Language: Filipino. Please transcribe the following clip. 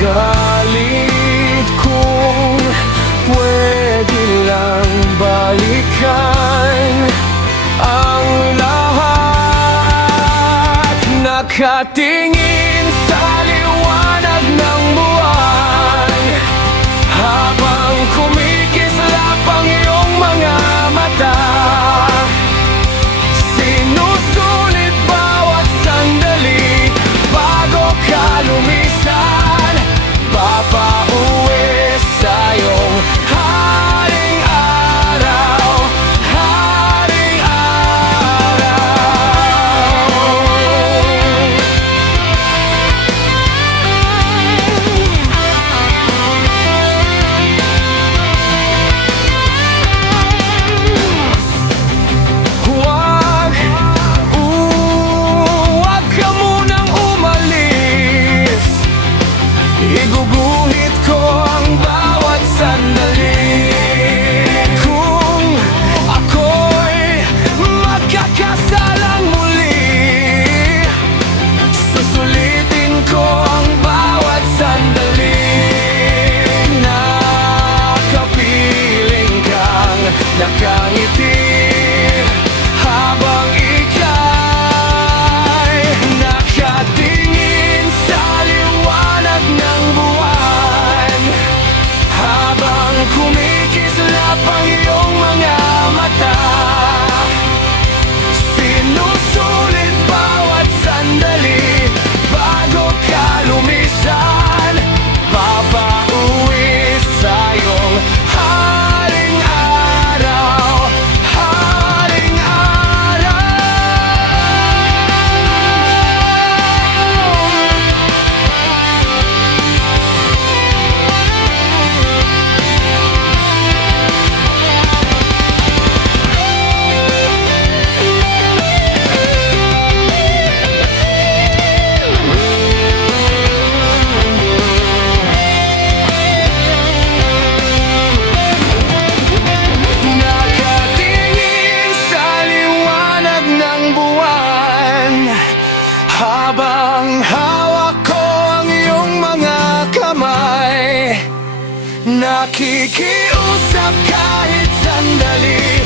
galit. Kung pwede lang balikan ang lahat. Nakatingin sa liwanag ng buwan, habang kumikislap ang iyong mga mata. Sinusulit bawat sandali bago ka lumisan. Papauwi sa iyong haring araw, haring Huwag ka munang umalis. Iguguhit ko ang bawat sandali. Kung ako'y magkakasalang muli, susulitin ko ang bawat sandali. Nakapiling kang nakangiti habang ika'y nakatingin sa liwanag ng buwan, habang kumikislap ang iyong mga mata. Sinusulit bawat sandali bago ka lumisan. Papauwi sa iyong haring araw, haring araw. Nakatingin sa liwanag ng buwan, habang hawak ko ang iyong mga kamay. Nakikiusap kahit sandali.